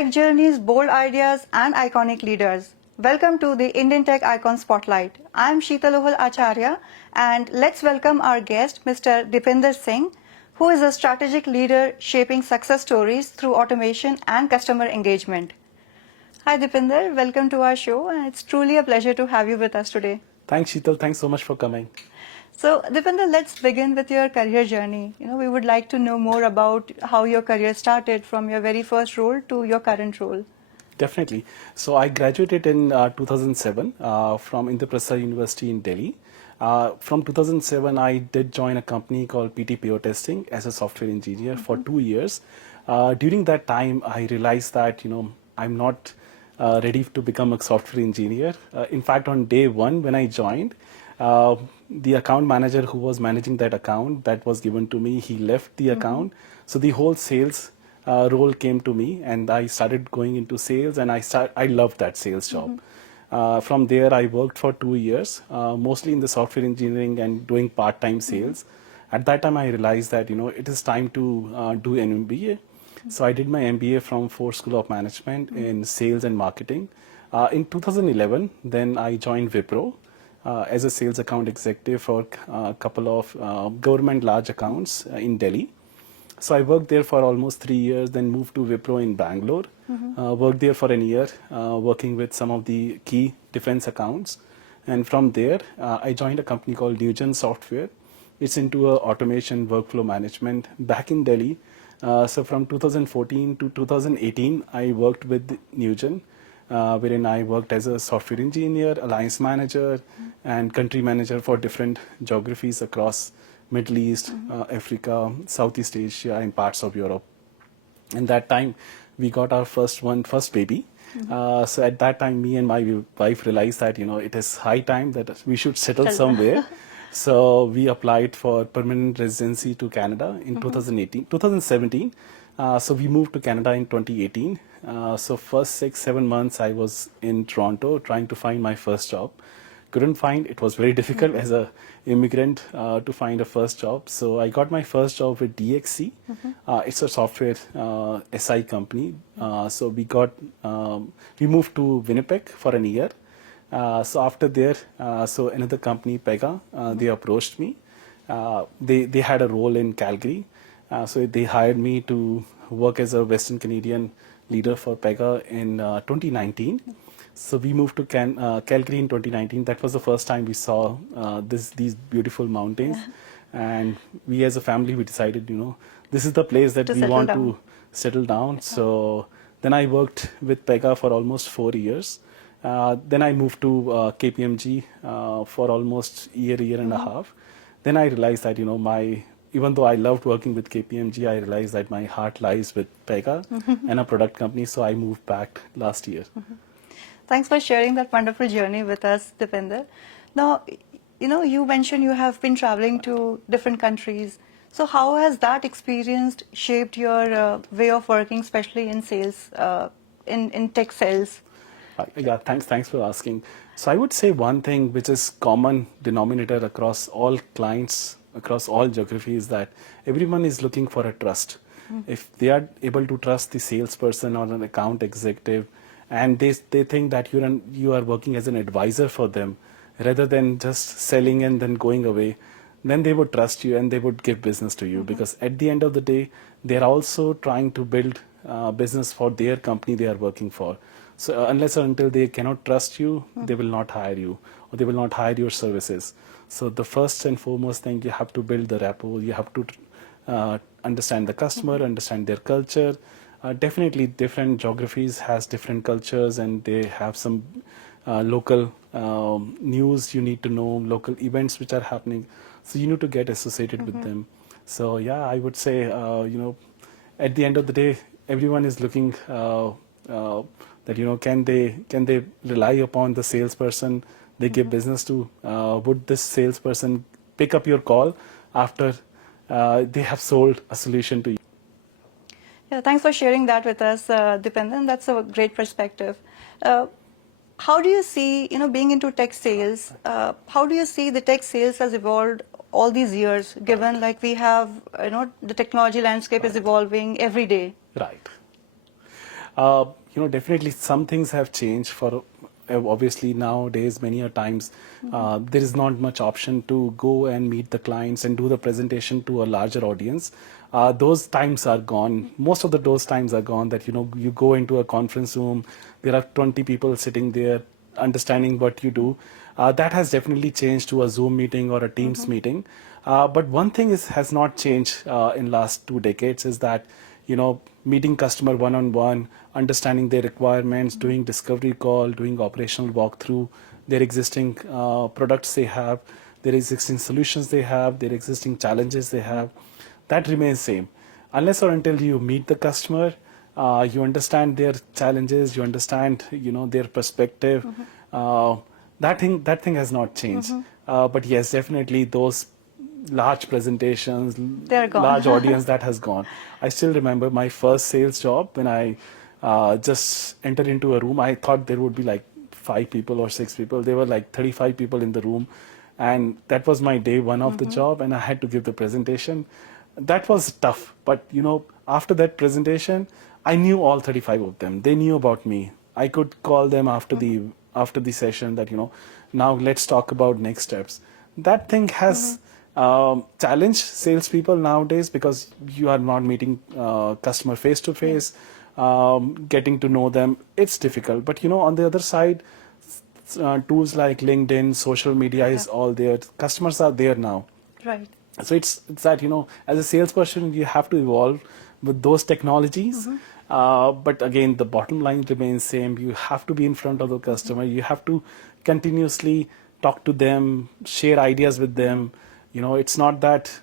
tech journeys, bold ideas, and iconic leaders. Welcome to the Indian Tech Icon Spotlight. I'm Sheetalohal Acharya, and let's welcome our guest, Mr. Deepinder Singh, who is a strategic leader shaping success stories through automation and customer engagement. Hi Deepinder, welcome to our show, and it's truly a pleasure to have you with us today. Thanks, Sheetal. Thanks so much for coming. So, Deepinder, let's begin with your career journey. We would like to know more about how your career started from your very first role to your current role. Definitely. So I graduated in 2007 from Indraprastha University in Delhi. From 2007, I did join a company called PT Testing as a software engineer for 2 years. During that time, I realized that I'm not ready to become a software engineer. In fact, on day one when I joined, the account manager who was managing that account that was given to me, he left the account. So the whole sales role came to me, and I started going into sales, and I loved that sales job. From there, I worked for 2 years, mostly in the software engineering and doing part-time sales. At that time, I realized that it is time to do an MBA. So I did my MBA from Ford School of Management in sales and marketing. In 2011, then I joined Wipro as a sales account executive for a couple of government large accounts in Delhi. So I worked there for almost 3 years, then moved to Wipro in Bangalore. Worked there for a year, working with some of the key defense accounts. And from there, I joined a company called Newgen Software. It's into automation workflow management back in Delhi. So from 2014 to 2018, I worked with Newgen, wherein I worked as a software engineer, alliance manager, and country manager for different geographies across Middle East, Africa, Southeast Asia, and parts of Europe. And that time, we got our first baby. So at that time, me and my wife realized that it is high time that we should settle somewhere. So we applied for permanent residency to Canada in 2017. So we moved to Canada in 2018. So first 6-7 months I was in Toronto trying to find my first job. Couldn't find. It was very difficult as a immigrant to find a first job. So I got my first job with DXC. It's a software SI company. So we moved to Winnipeg for a year. So after there, so another company, Pega, they approached me. They had a role in Calgary. So they hired me to work as a Western Canadian leader for Pega in 2019. So we moved to Calgary in 2019. That was the first time we saw these beautiful mountains. And we as a family, we decided, this is the place that we want to settle down. So then I worked with Pega for almost 4 years. Then I moved to KPMG for almost a year and a half. Then I realized that, even though I loved working with KPMG, I realized that my heart lies with Pega and a product company. So I moved back last year. Thanks for sharing that wonderful journey with us, Deepinder. Now, you mentioned you have been traveling to different countries. So how has that experience shaped your way of working, especially in sales, in tech sales? Yeah, thanks for asking. So I would say one thing which is common denominator across all clients, across all geographies, that everyone is looking for a trust. If they are able to trust the salesperson or an account executive, and they think that you are working as an advisor for them, rather than just selling and then going away, then they would trust you and they would give business to you. Because at the end of the day, they're also trying to build business for their company they are working for. So unless or until they cannot trust you, they will not hire you, or they will not hire your services. So the first and foremost thing, you have to build the rapport. You have to understand the customer, understand their culture. Definitely different geographies has different cultures, and they have some local news you need to know, local events which are happening. So you need to get associated with them. So yeah, I would say, at the end of the day, everyone is looking that, can they rely upon the salesperson they give business to? Would this salesperson pick up your call after they have sold a solution to you? Yeah, thanks for sharing that with us, Deepinder. That's a great perspective. How do you see, being into tech sales, how do you see the tech sales has evolved all these years, given like we have, the technology landscape is evolving every day? Right. Definitely some things have changed for obviously nowadays many a times there is not much option to go and meet the clients and do the presentation to a larger audience. Those times are gone. Most of those times are gone that you go into a conference room, there are 20 people sitting there understanding what you do. That has definitely changed to a Zoom meeting or a Teams meeting. But one thing has not changed in last 2 decades is that meeting customer one-on-one, understanding their requirements, doing discovery call, doing operational walkthrough, their existing products they have, their existing solutions they have, their existing challenges they have, that remains same. Unless or until you meet the customer, you understand their challenges, you understand their perspective. That thing has not changed. But yes, definitely those large presentations, They're gone. large audience, that has gone. I still remember my first sales job when I just entered into a room. I thought there would be like 5 people or 6 people. There were like 35 people in the room. And that was my day one of the job, and I had to give the presentation. That was tough. But, after that presentation, I knew all 35 of them. They knew about me. I could call them after the session that, now let's talk about next steps. That thing has challenged salespeople nowadays because you are not meeting customer face to face, getting to know them. It's difficult. But, on the other side, tools like LinkedIn, social media is all there. Customers are there now. Right. So it's that, as a salesperson, you have to evolve with those technologies. But again, the bottom line remains same. You have to be in front of the customer. You have to continuously talk to them, share ideas with them. It's not that,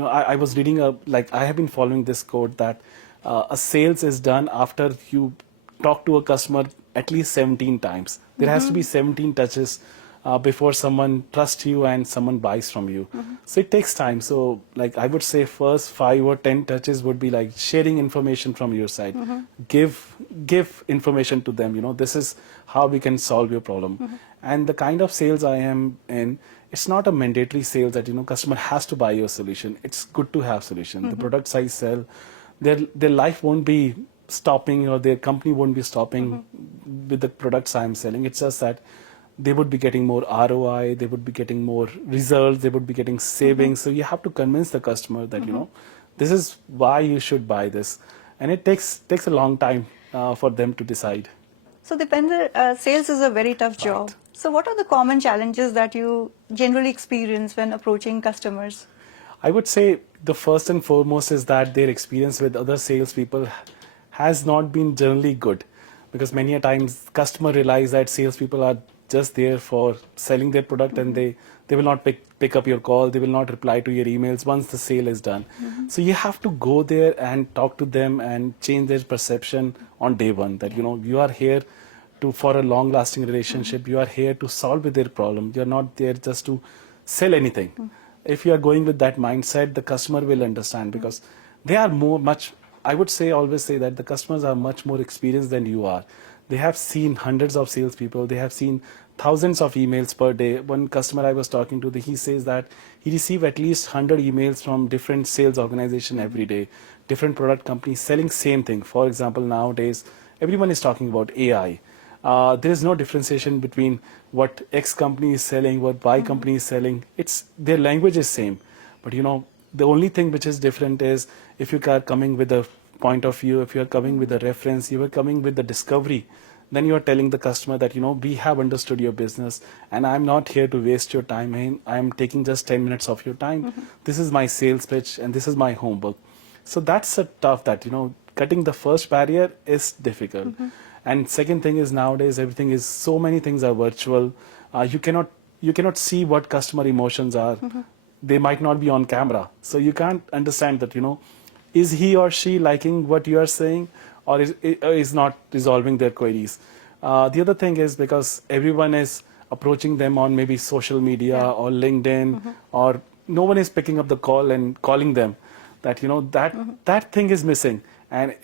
I was reading I have been following this quote that a sales is done after you talk to a customer at least 17 times. There has to be 17 touches before someone trusts you and someone buys from you. So it takes time. So I would say first 5 or 10 touches would be like sharing information from your side. Give information to them. This is how we can solve your problem. And the kind of sales I am in, it's not a mandatory sales that customer has to buy your solution. It's good to have solution. The products I sell, their life won't be stopping, or their company won't be stopping with the products I'm selling. It's just that they would be getting more ROI, they would be getting more results, they would be getting savings. So you have to convince the customer that this is why you should buy this, and it takes a long time for them to decide. So Deepinder, sales is a very tough job. So what are the common challenges that you generally experience when approaching customers? I would say the first and foremost is that their experience with other salespeople has not been generally good, because many a times customer realize that salespeople are just there for selling their product, and they will not pick up your call, they will not reply to your emails once the sale is done. So you have to go there and talk to them and change their perception on day one that you are here for a long lasting relationship. You are here to solve with their problem. You're not there just to sell anything. If you are going with that mindset, the customer will understand, because they are I would always say that the customers are much more experienced than you are. They have seen hundreds of salespeople. They have seen thousands of emails per day. One customer I was talking to, he says that he receives at least 100 emails from different sales organizations every day, different product companies selling same thing. For example, nowadays, everyone is talking about AI. There is no differentiation between what X company is selling, what Y company is selling. Their language is same. But the only thing which is different is if you are coming with a point of view, if you are coming with a reference, you are coming with the discovery, then you are telling the customer that, we have understood your business and I'm not here to waste your time. I'm taking just 10 minutes of your time. This is my sales pitch and this is my homework. So that's a tough that, cutting the first barrier is difficult. And second thing is nowadays so many things are virtual. You cannot see what customer emotions are. They might not be on camera. So you can't understand that, is he or she liking what you are saying, or is not resolving their queries. The other thing is because everyone is approaching them on maybe social media or LinkedIn, or no one is picking up the call and calling them, that that thing is missing. And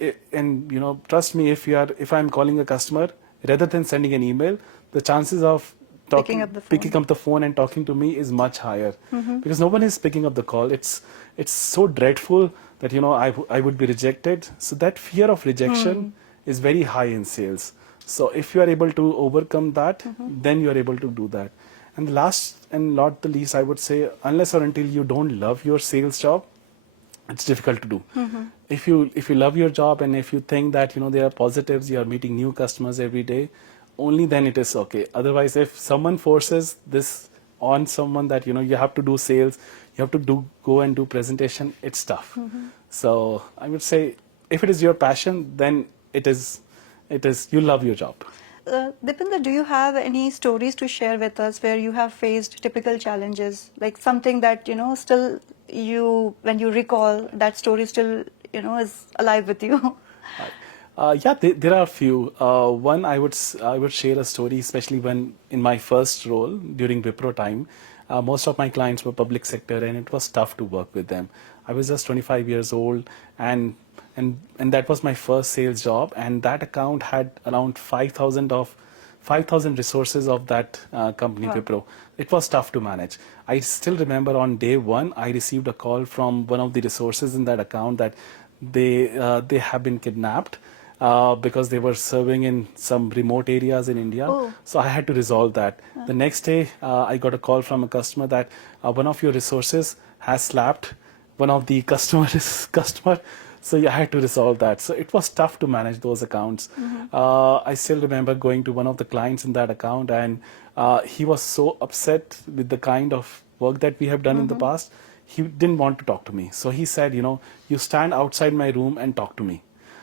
trust me, if I'm calling a customer rather than sending an email, the chances of picking up the phone and talking to me is much higher, because no one is picking up the call. It's so dreadful that I would be rejected. So that fear of rejection is very high in sales. So if you are able to overcome that, then you are able to do that. And the last and not the least, I would say, unless or until you don't love your sales job, it's difficult to do. If you love your job and if you think that there are positives, you are meeting new customers every day, only then it is okay. Otherwise, if someone forces this on someone that you have to do sales, you have to go and do presentation, it's tough. So I would say if it is your passion, then it is you love your job. Deepinder, do you have any stories to share with us where you have faced typical challenges, like something that still when you recall, that story still is alive with you? Right. Yeah, there are a few. One, I would share a story, especially when in my first role during Wipro time. Most of my clients were public sector, and it was tough to work with them. I was just 25 years old, and that was my first sales job, and that account had around 5,000 resources of that company, Wow. Wipro. It was tough to manage. I still remember on day one, I received a call from one of the resources in that account that they have been kidnapped because they were serving in some remote areas in India. Oh. So I had to resolve that. The next day, I got a call from a customer that one of your resources has slapped one of the customer. So I had to resolve that. So it was tough to manage those accounts. I still remember going to one of the clients in that account, and he was so upset with the kind of work that we have done in the past. He didn't want to talk to me. So he said, you stand outside my room and talk to me.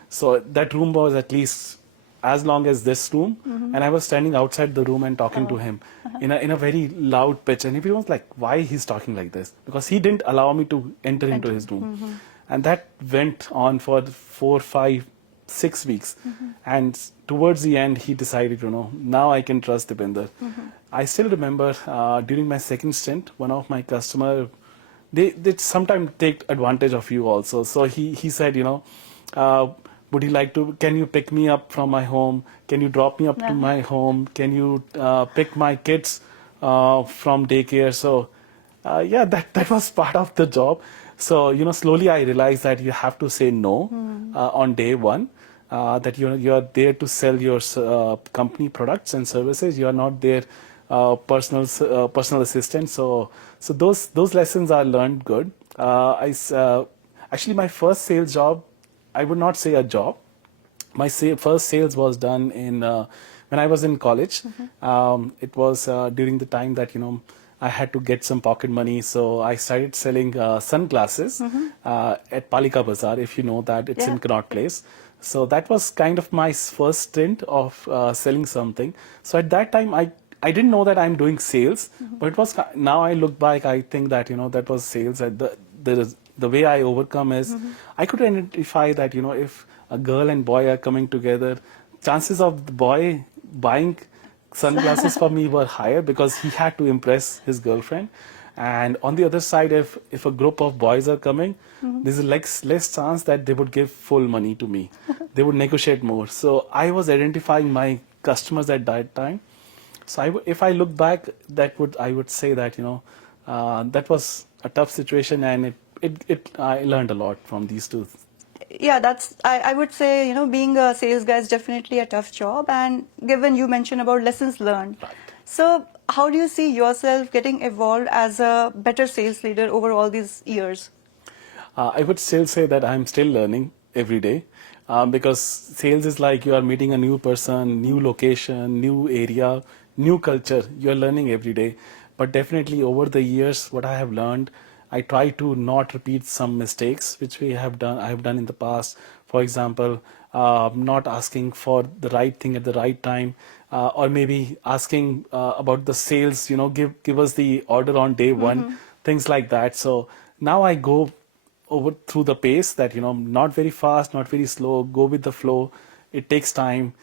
So that room was at least as long as this room, and I was standing outside the room and talking to him in a very loud pitch. And everyone was like, why he's talking like this? Because he didn't allow me to enter into his room. And that went on for 4, 5, 6 weeks. And towards the end, he decided, now I can trust Deepinder. I still remember during my second stint, one of my customer, they sometimes take advantage of you also. So he said, would you like to, can you pick me up from my home? Can you drop me up to my home? Can you pick my kids from daycare? So yeah, that was part of the job. So, slowly I realized that you have to say no on day one, that you're there to sell your company products and services. You are not there personal assistant. So those lessons I learned good. Actually, my first sales job, I would not say a job. My first sales was done when I was in college. It was during the time that I had to get some pocket money, so I started selling sunglasses at Palika Bazaar. If you know that, it's in Connaught Place. So that was kind of my first stint of selling something. So at that time, I didn't know that I'm doing sales, but it was, now I look back, I think that that was sales. The way I overcome is I could identify that if a girl and boy are coming together, chances of the boy buying sunglasses for me were higher because he had to impress his girlfriend. And on the other side, if a group of boys are coming, there's a less chance that they would give full money to me. They would negotiate more. So I was identifying my customers at that time. So if I look back, I would say that that was a tough situation, and I learned a lot from these two. Yeah, I would say, being a sales guy is definitely a tough job. And given you mentioned about lessons learned, Right. so how do you see yourself getting evolved as a better sales leader over all these years? I would still say that I'm still learning every day because sales is like you are meeting a new person, new location, new area, new culture. You're learning every day. But definitely over the years, what I have learned, I try to not repeat some mistakes which I have done in the past. For example, not asking for the right thing at the right time, or maybe asking about the sales. Give us the order on day one, things like that. So now I go over through the pace that not very fast, not very slow. Go with the flow. It takes time.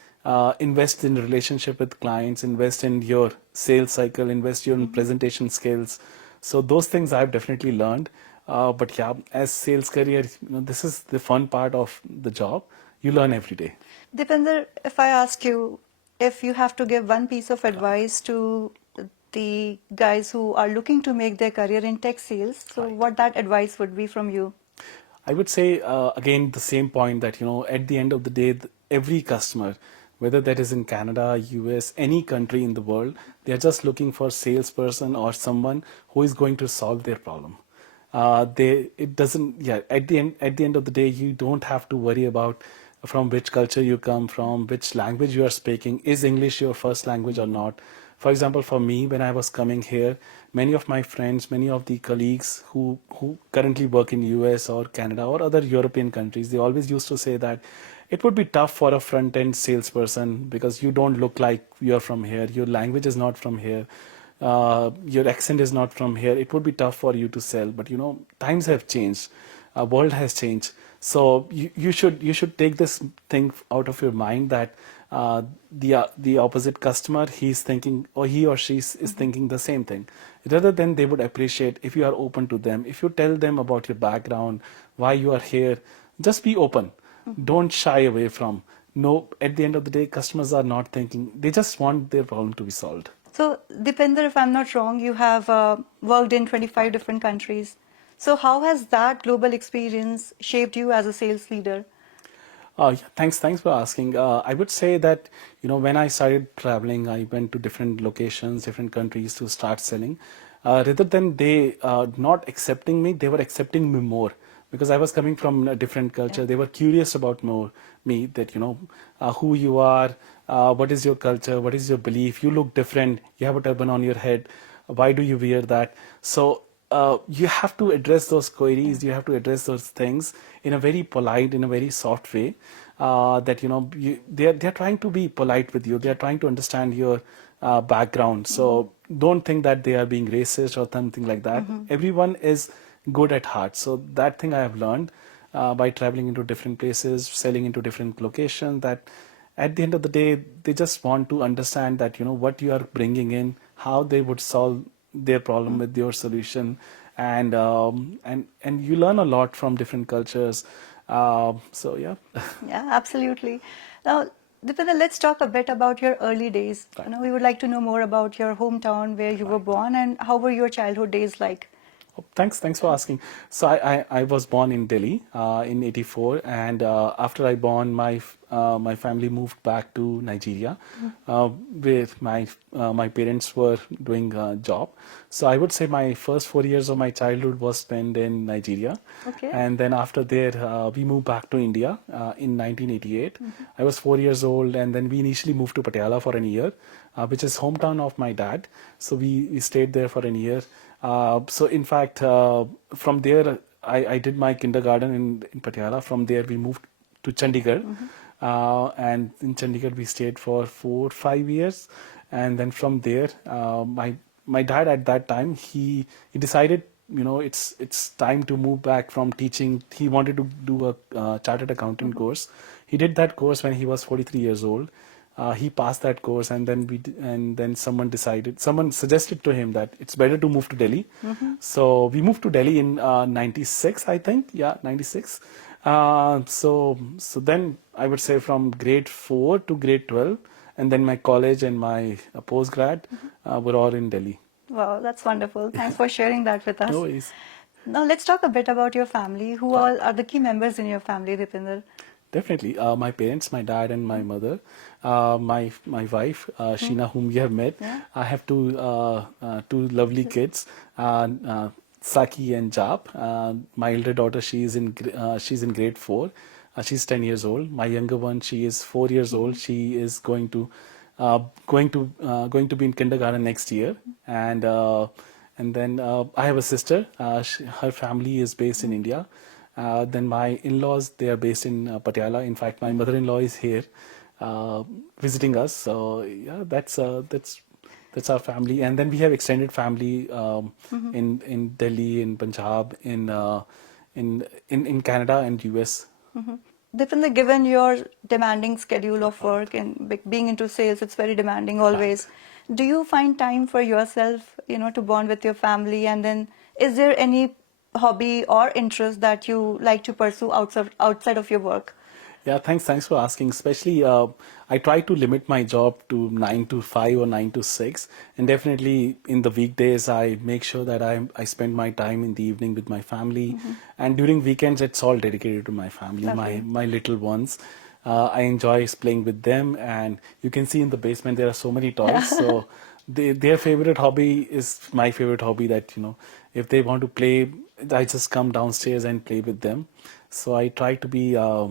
Invest in relationship with clients. Invest in your sales cycle. Invest in presentation skills. So those things I've definitely learned. But yeah, as sales career, this is the fun part of the job. You learn every day. Deepinder, if I ask you if you have to give one piece of advice to the guys who are looking to make their career in tech sales, so Right. what that advice would be from you? I would say again the same point that at the end of the day, every customer, whether that is in Canada, US, any country in the world, they are just looking for salesperson or someone who is going to solve their problem. It doesn't, yeah, at the end of the day, you don't have to worry about from which culture you come from, which language you are speaking. Is English your first language or not? For example, for me, when I was coming here, many of my friends, many of the colleagues who currently work in US or Canada or other European countries, they always used to say that it would be tough for a front-end salesperson because you don't look like you're from here, your language is not from here, your accent is not from here. It would be tough for you to sell. But times have changed, world has changed. So you should take this thing out of your mind that the opposite customer, he's thinking, or he or she is thinking the same thing. Rather than they would appreciate if you are open to them, if you tell them about your background, why you are here, just be open. Don't shy away from. No, at the end of the day, customers are not thinking. They just want their problem to be solved. So, Deepinder, if I'm not wrong, you have worked in 25 different countries. So, how has that global experience shaped you as a sales leader? Yeah, thanks for asking. I would say that when I started traveling, I went to different locations, different countries to start selling. Rather than they not accepting me, they were accepting me more because I was coming from a different culture. Yeah. They were curious about me that who you are, what is your culture, what is your belief. You look different. You have a turban on your head. Why do you wear that? So you have to address those queries. You have to address those things in a very polite, in a very soft way. That they're trying to be polite with you. They're trying to understand your background. So don't think that they are being racist or something like that. Everyone is good at heart. So that thing I have learned by traveling into different places, selling into different locations. That at the end of the day, they just want to understand that what you are bringing in, how they would solve their problem with your solution, and you learn a lot from different cultures. So yeah. Yeah, absolutely. Now, Deepinder, let's talk a bit about your early days. Right. We would like to know more about your hometown, where you were born, and how were your childhood days like? Oh, thanks for asking. So I was born in Delhi in '84, and after I born, my family moved back to Nigeria, where my parents were doing a job. So I would say my first 4 years of my childhood was spent in Nigeria, Okay. and then after there we moved back to India in 1988. I was 4 years old, and then we initially moved to Patiala for a year, which is hometown of my dad. So we stayed there for a year. So in fact, from there, I did my kindergarten in Patiala. From there, we moved to Chandigarh. And in Chandigarh, we stayed for 4 5 years. And then from there, my dad at that time, he decided, it's time to move back from teaching. He wanted to do a chartered accountant course. He did that course when he was 43 years old. He passed that course, and then someone suggested to him that it's better to move to Delhi. So we moved to Delhi in '96, I think. Yeah, '96. So then I would say from grade 4 to grade 12, and then my college and my postgrad were all in Delhi. Wow, that's wonderful. Thanks for sharing that with us. No worries. Now, let's talk a bit about your family. Who Right. all are the key members in your family, Deepinder? Definitely. My parents, my dad and my mother, my wife, Sheena, whom you have met. Yeah. I have two lovely kids, Saki and Jap. My elder daughter, she's in grade 4. She's 10 years old. My younger one, she is 4 years old. She is going to be in kindergarten next year. And then I have a sister. Her family is based in India. Then my in-laws, they are based in Patiala. In fact, my mother-in-law is here visiting us. So yeah, that's our family. And then we have extended family in Delhi, in Punjab, in Canada and US. Deepinder, given your demanding schedule of work and being into sales, it's very demanding always. Do you find time for yourself, to bond with your family? And then is there any hobby or interest that you like to pursue outside of your work? Yeah, thanks for asking. Especially, I try to limit my job to 9 to 5 or 9 to 6, and definitely in the weekdays I make sure that I spend my time in the evening with my family, and during weekends it's all dedicated to my family, Lovely. my little ones. I enjoy playing with them, and you can see in the basement there are so many toys. So their favorite hobby is my favorite hobby. That if they want to play, I just come downstairs and play with them. So I try to be a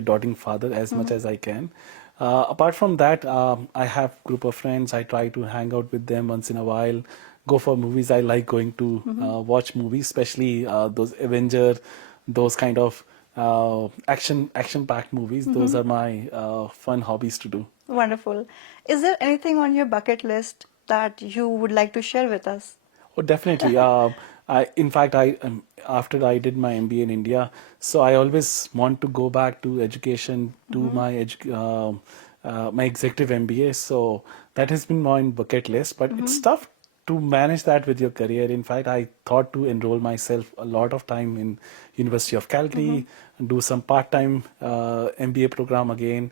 doting father as much as I can. Apart from that, I have group of friends. I try to hang out with them once in a while. Go for movies. I like going to watch movies, especially those Avenger, those kind of action-packed movies. Those are my fun hobbies to do. Wonderful. Is there anything on your bucket list that you would like to share with us? Oh, definitely. In fact, after I did my MBA in India, so I always want to go back to education, to my executive MBA. So that has been my bucket list, but it's tough to manage that with your career. In fact, I thought to enroll myself a lot of time in University of Calgary and do some part-time MBA program again,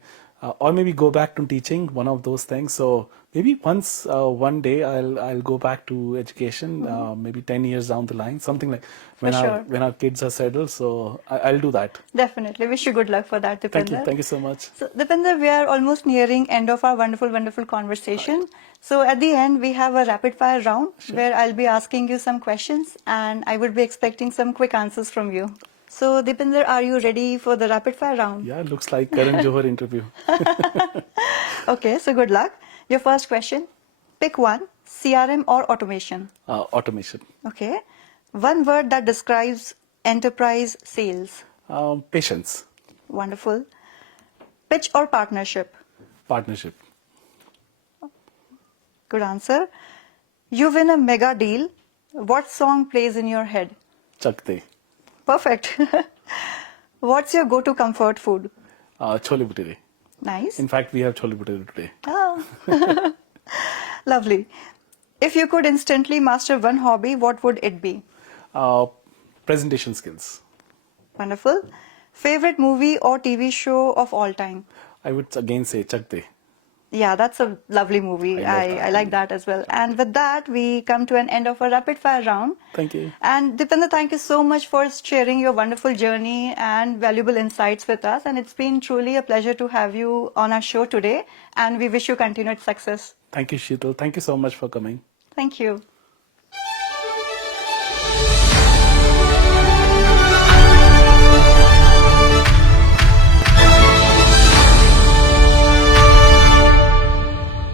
or maybe go back to teaching, one of those things. So maybe one day I'll go back to education, maybe 10 years down the line, something like For sure. when our kids are settled. So I'll do that. Definitely. Wish you good luck for that, Deepinder. Thank you so much. So, Deepinder, we are almost nearing end of our wonderful conversation. So, at the end, we have a rapid fire round where I'll be asking you some questions and I would be expecting some quick answers from you. So, Deepinder, are you ready for the rapid fire round? Yeah, looks like Karan Johar interview. Okay, so good luck. Your first question, pick one, CRM or automation? Automation. Okay. One word that describes enterprise sales. Patience. Wonderful. Pitch or partnership? Partnership. Good answer. You win a mega deal. What song plays in your head? Chakte. Perfect. What's your go-to comfort food? Chole bhature. Nice. In fact, we have chole bhature today. Oh. Lovely. If you could instantly master one hobby, what would it be? Presentation skills. Wonderful. Favorite movie or TV show of all time? I would again say Chakte. Yeah, that's a lovely movie. I like that as well. And with that, we come to an end of our rapid fire round. Thank you. And Deepinder, thank you so much for sharing your wonderful journey and valuable insights with us. And it's been truly a pleasure to have you on our show today. And we wish you continued success. Thank you, Sheetal. Thank you so much for coming. Thank you.